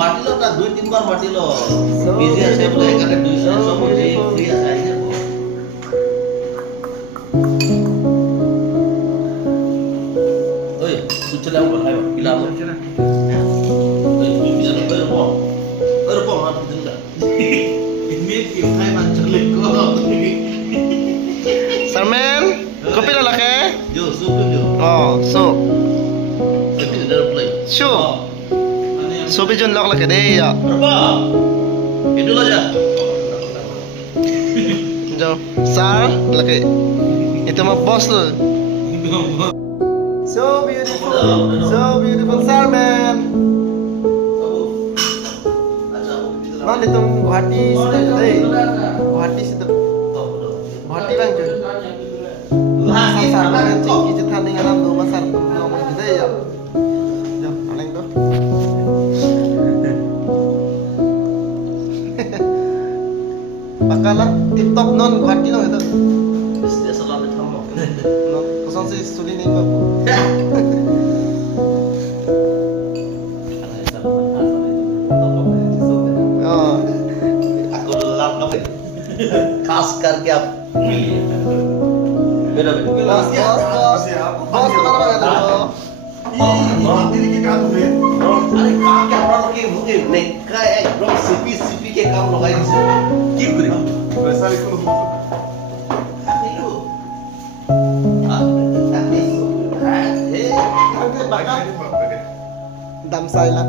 মাতিলো না 2-3 বার মাতিলো বিজি আছে বলে এখানে 200 বলছি ফ্রি আছে আই যাব ওই সুচলে আমো খাইবা পিলা আমো না ওই বিজি ওই রকম আর দিন না ini kita macam ko Sarmen, kopi na laki? yo sup yo Oh, soup. tapi dah play Soup. Soup jun lak laki deh ya. berapa itu aja Jo, sar laki. Itu mah bos tuh. So beautiful Sarmen. Bang ditong Guwahati sudah deh. Guwahati sudah. Guwahati bang cuy. Sar dengan cingki cetan dengan alam dua besar ngomong gede ya. Jo, aleng tuh. Bakalah tip top non Guwahati no itu. dia selalu tamu Non, kosong sih sulit nih babu. Oh, aku lelap apa khas करके आप beda beda bos kemana bang itu? अरे काम क्या अपना लोग के मुझे नहीं का एकदम सीपी के काम लगाई दिसे की करे Ayo. Dam sai lah.